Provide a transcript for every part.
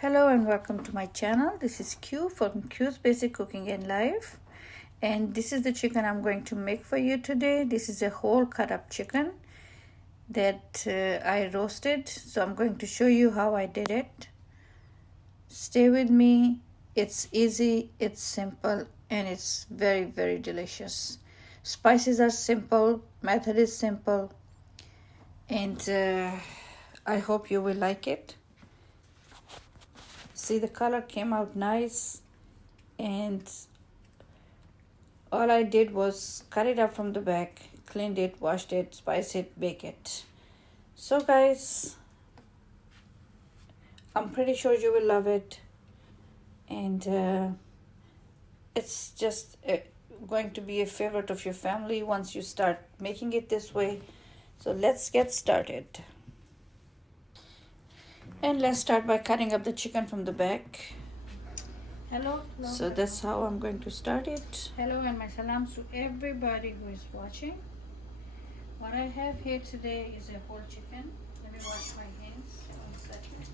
Hello and welcome to my channel. This is Q from Q's Basic Cooking and Life, and this is the chicken I'm going to make for you today. This is a whole cut up chicken that I roasted, so I'm going to show you how I did it. Stay with me. It's easy, it's simple, and it's very delicious. Spices are simple, method is simple, and I hope you will like it. See, the color came out nice, and all I did was cut it up from the back, cleaned it, washed it, spiced it, bake it. So guys, I'm pretty sure you will love it, and it's just going to be a favorite of your family once you start making it this way. So let's get started. And let's start by cutting up the chicken from the back. Hello. So that's how I'm going to start it. Hello and my salams to everybody who is watching. What I have here today is a whole chicken. Let me wash my hands 1 second.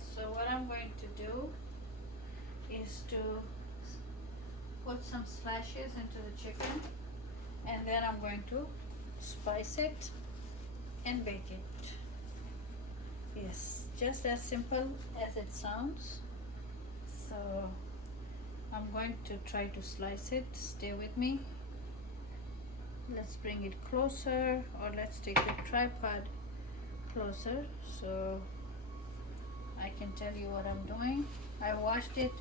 So what I'm going to do is to put some slashes into the chicken, and then I'm going to spice it and bake it. Yes, just as simple as it sounds. So I'm going to try to slice it. Stay with me. Let's bring it closer, or let's take the tripod closer so I can tell you what I'm doing. I washed it,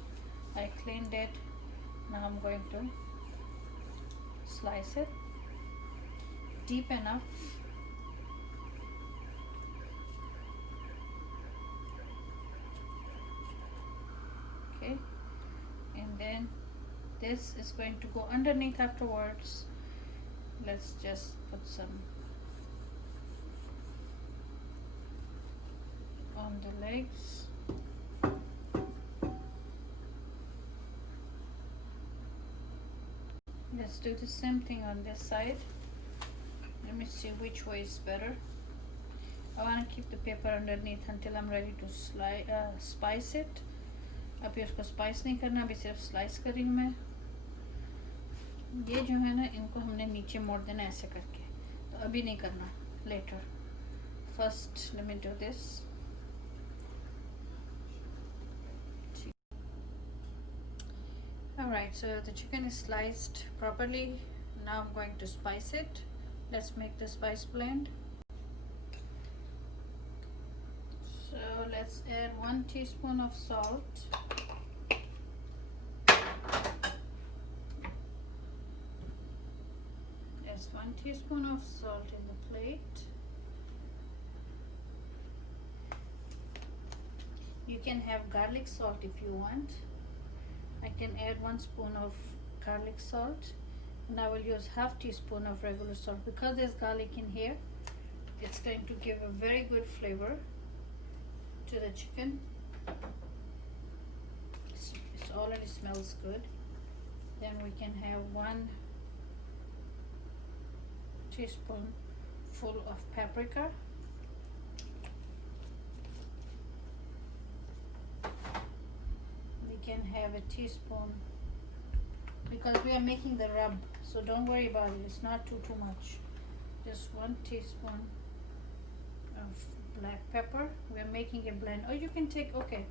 I cleaned it. Now I'm going to slice it deep enough. Okay, and then this is going to go underneath afterwards. Let's just put some on the legs. Let's do the same thing on this side. Let me see which way is better. I want to keep the paper underneath until I'm ready to spice it. अभी उसको spice नहीं करना, अभी सिर्फ slice कर रही हूँ मैं. ये जो है ना, इनको हमने नीचे मोड़ देना ऐसे करके, तो अभी नहीं करना, later. First let me do this. Alright, so the chicken is sliced properly. Now I'm going to spice it. Let's make the spice blend. So let's add 1 teaspoon of salt. There's 1 teaspoon of salt in the plate. You can have garlic salt if you want. I can add 1 spoon of garlic salt, and I will use half teaspoon of regular salt. Because there's garlic in here, it's going to give a very good flavor to the chicken. It already smells good. Then we can have 1 teaspoon full of paprika. We can have a teaspoon, because we are making the rub, so don't worry about it. It's not too much. Just 1 teaspoon of black pepper. We're making a blend, or you can take, okay,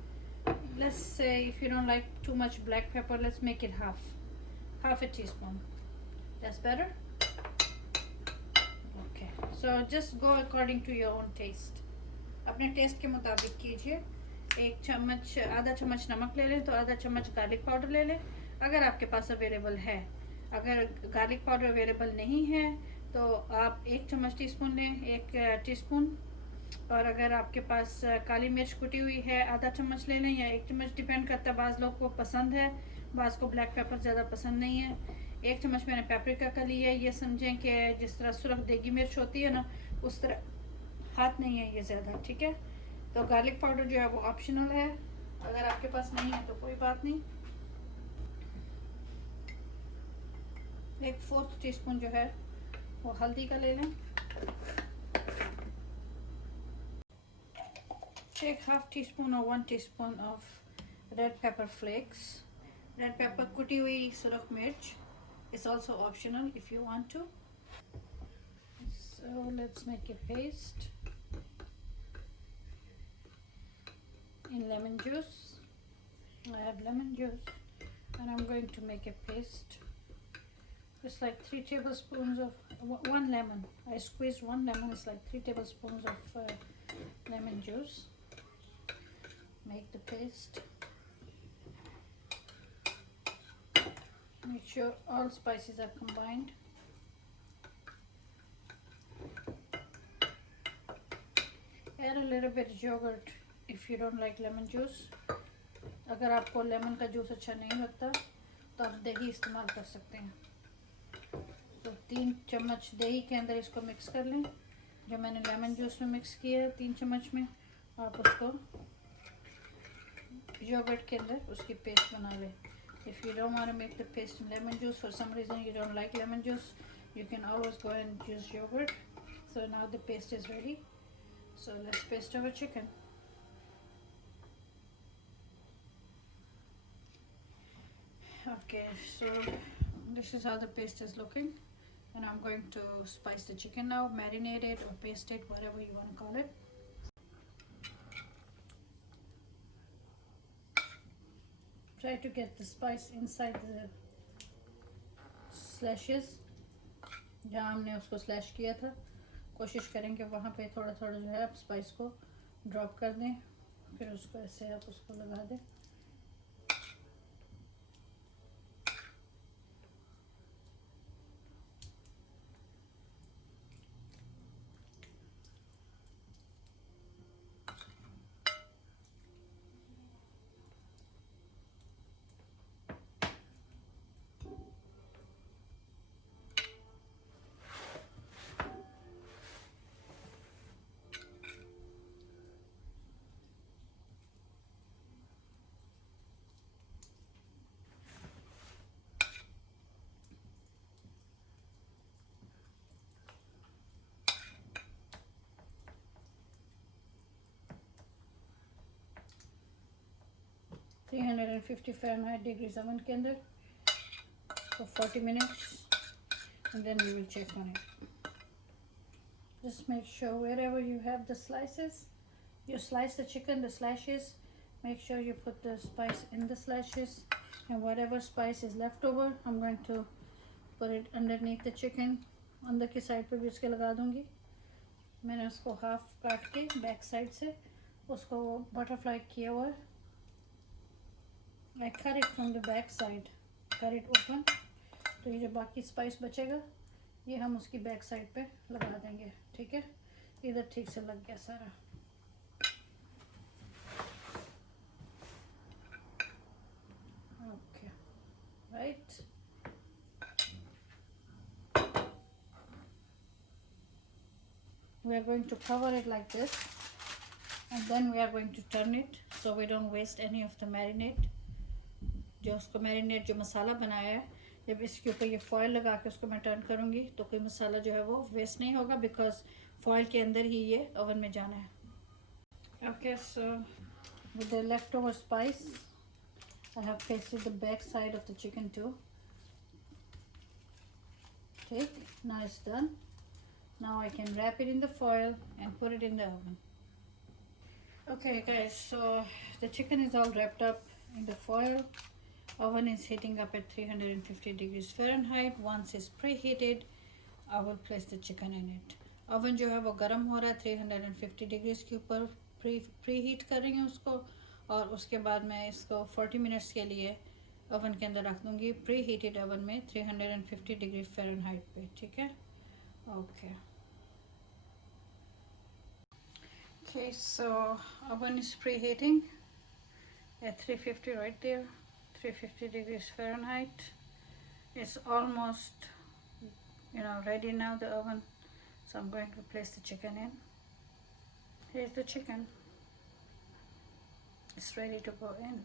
let's say if you don't like too much black pepper, let's make it half a teaspoon. That's better. Okay, so just go according to your own taste. अपने test के मुताबिक कीजिए. 1 चम्मच, आधा चम्मच नमक ले लें, तो आधा चम्मच गार्लिक पाउडर ले लें अगर आपके पास अवेलेबल है. अगर गार्लिक पाउडर अवेलेबल नहीं है तो आप 1 चम्मच टीस्पून लें, 1 टीस्पून. और अगर आपके पास काली मिर्च कुटी हुई है, आधा चम्मच ले लें, या 1 चम्मच, डिपेंड करता है. बाज़ लोग को पसंद है, बाज़ को ब्लैक पेपर ज़्यादा पसंद नहीं है. 1 चम्मच मैंने पेपरिका का लिया है. ये समझें कि जिस तरह सुरख देगी मिर्च होती है ना, उस तरह हाथ नहीं है ये ज़्यादा, ठीक है. तो गार्लिक पाउडर जो है वो ऑप्शनल है, अगर आपके पास नहीं है तो कोई बात नहीं. 1/4 टीस्पून जो है वो हल्दी का ले लें. take half teaspoon or 1 teaspoon of red pepper flakes. Red pepper kuti hui surak mirch is also optional if you want to. So let's make a paste in lemon juice. I have lemon juice and I'm going to make a paste. It's like 3 tablespoons of 1 lemon. I squeezed 1 lemon. It's like 3 tablespoons of lemon juice. Make the paste. Make sure all spices are combined. Add a little bit of yogurt if you don't like lemon juice. अगर आपको lemon का juice अच्छा नहीं लगता तो आप दही इस्तेमाल कर सकते हैं. तो 3 चम्मच दही के अंदर इसको मिक्स कर लें. जो मैंने लेमन जूस में मिक्स किया है 3 चम्मच में, आप उसको योगर्ट के अंदर उसकी पेस्ट बना लें. If you don't want to make the paste in lemon juice, for some reason you don't like lemon juice, you can always go and use yogurt. So now the paste is ready. So let's paste our chicken. Okay, so this is how the paste is looking, and I'm going to spice the chicken now, marinate it or paste it, whatever you want to call it. Try to get the spice inside the slashes जहाँ हमने उसको slash किया था. कोशिश करें कि वहाँ पे थोड़ा थोड़ा जो है आप स्पाइस को ड्रॉप कर दें, फिर उसको ऐसे आप उसको लगा दें. Fahrenheit degrees oven के अंदर for 40 minutes, and then we will check on it. Just make sure wherever you have the slices, you slice the chicken, the slashes, make sure you put the spice in the slashes, and whatever spice is left over, I'm going to put it underneath the chicken. अंदर की side पे भी उसके लगा दूंगी. मैंने उसको half काट के बैक साइड से उसको बटरफ्लाई किया हुआ. I cut it from the back side, cut it open. तो ये जो बाकी स्पाइस बचेगा ये हम उसकी बैक साइड पे लगा देंगे. ठीक है, इधर ठीक से लग गया सारा. Okay, right. We are going to cover it like this, and then we are going to turn it so we don't waste any of the marinade. जो उसको मैरिनेट जो मसाला बनाया है, जब इसके ऊपर ये फॉयल लगा के उसको मैं टर्न करूँगी तो कोई मसाला जो है वो वेस्ट नहीं होगा, बिकॉज फॉयल के अंदर ही ये ओवन में जाना है. Okay, so with the leftover spice, I have pasted the back side of the chicken too. Okay, now it's done. Now I can wrap it in the foil and put it in the oven. Okay guys, so the chicken is all wrapped up in the foil. Oven is heating up at 350 degrees Fahrenheit. Once it's preheated, I will place the chicken in it. Oven जो है वो गर्म हो रहा है 350 degrees के ऊपर. preheat कर रही हूँ उसको, और उसके बाद मैं इसको 40 minutes के लिए ओवन के अंदर रख दूँगी, preheated oven में 350 degree Fahrenheit पे. ठीक है, okay. Okay, so oven is preheating at 350 right there. 350 degrees Fahrenheit. It's almost, ready now, the oven. So I'm going to place the chicken in. Here's the chicken. It's ready to go in.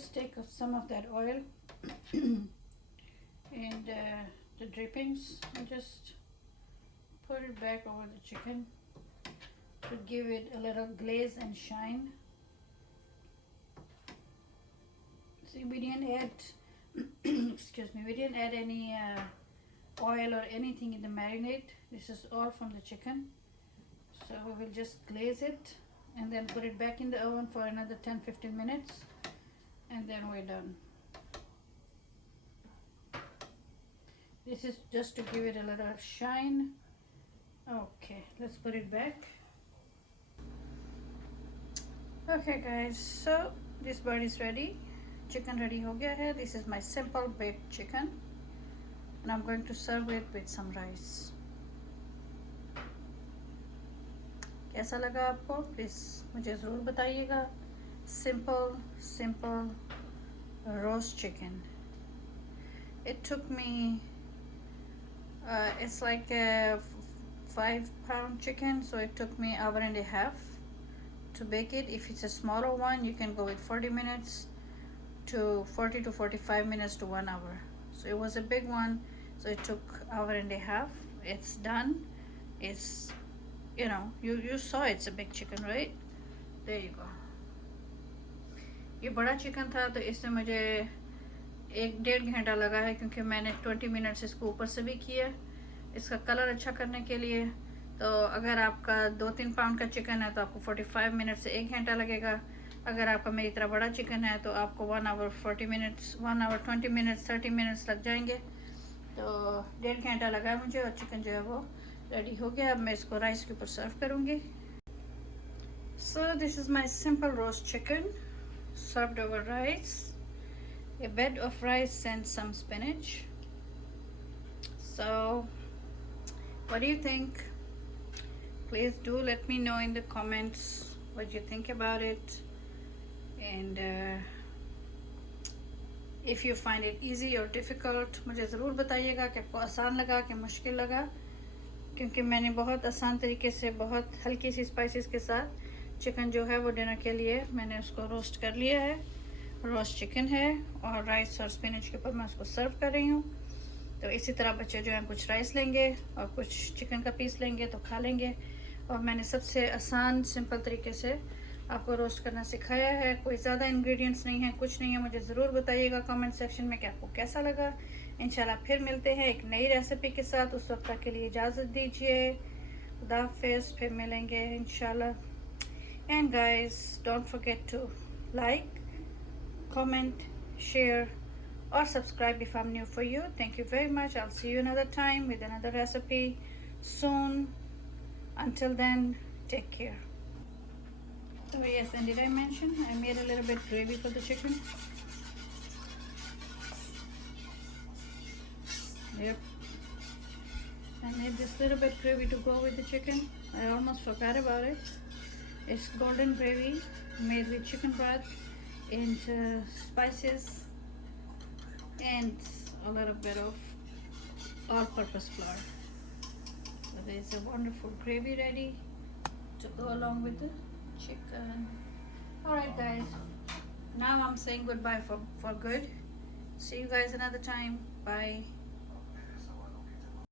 just take some of that oil and the drippings and just put it back over the chicken to give it a little glaze and shine. See, we didn't add excuse me, we didn't add any oil or anything in the marinade. This is all from the chicken. So we will just glaze it and then put it back in the oven for another 10-15 minutes, and then we're done. This is just to give it a little shine. Okay, let's put it back. Okay guys, so this bird is ready. Chicken ready ho gaya hai. This is my simple baked chicken and I'm going to serve it with some rice. कैसा लगा आपको please मुझे ज़रूर बताइएगा. Simple roast chicken. It took me it's like a 5-pound chicken, so it took me 1.5 hours to bake it. If it's a smaller one, you can go with 40 minutes to 40 to 45 minutes to 1 hour. So it was a big one, so it took 1.5 hours. It's done. It's, you know, you saw it's a big chicken, right? There you go. ये बड़ा chicken था तो इसमें मुझे 1-1.5 घंटा लगा है, क्योंकि मैंने 20 मिनट्स इसको ऊपर से भी किया इसका कलर अच्छा करने के लिए. तो अगर आपका 2-3 पाउंड का चिकन है तो आपको 45 मिनट से 1 घंटा लगेगा. अगर आपका मेरी तरह बड़ा चिकन है तो आपको 1 hour 40 minutes 1 hour 20 minutes 30 minutes लग जाएंगे. तो 1.5 घंटा लगा मुझे और चिकन जो है वो रेडी हो गया. अब मैं इसको राइस के ऊपर सर्व करूँगी. So this is my simple roast chicken served over rice, a bed of rice and some spinach. So what do you think? Please do let me know in the comments what you think about it, and if you find it easy or difficult मुझे ज़रूर बताइएगा कि आपको आसान लगा कि मुश्किल लगा, क्योंकि मैंने बहुत आसान तरीके से बहुत हल्की सी स्पाइसेस के साथ चिकन जो है वो डिनर के लिए मैंने उसको रोस्ट कर लिया है. रोस्ट चिकन है और राइस और स्पिनच के ऊपर मैं उसको सर्व कर रही हूँ. तो इसी तरह बच्चे जो हैं कुछ राइस लेंगे और कुछ चिकन का पीस लेंगे तो खा लेंगे. और मैंने सबसे आसान सिंपल तरीके से आपको रोस्ट करना सिखाया है. कोई ज़्यादा इंग्रेडिएंट्स नहीं है, कुछ नहीं है. मुझे ज़रूर बताइएगा कमेंट सेक्शन में कि आपको कैसा लगा. इंशाल्लाह फिर मिलते हैं एक नई रेसिपी के साथ. उस वक्त तक के लिए इजाज़त दीजिए. खुदा हाफिज़. फिर मिलेंगे इंशाल्लाह. And guys, don't forget to like, comment, share or subscribe if I'm new for you. Thank you very much. I'll see you another time with another recipe soon. Until then, take care. Oh yes, and did I mention I made a little bit gravy for the chicken? Yep. I made this little bit gravy to go with the chicken. I almost forgot about it. It's golden gravy made with chicken broth and spices and a little bit of all-purpose flour. So there's a wonderful gravy ready to go along with the chicken. Alright guys, now I'm saying goodbye for good. See you guys another time. Bye.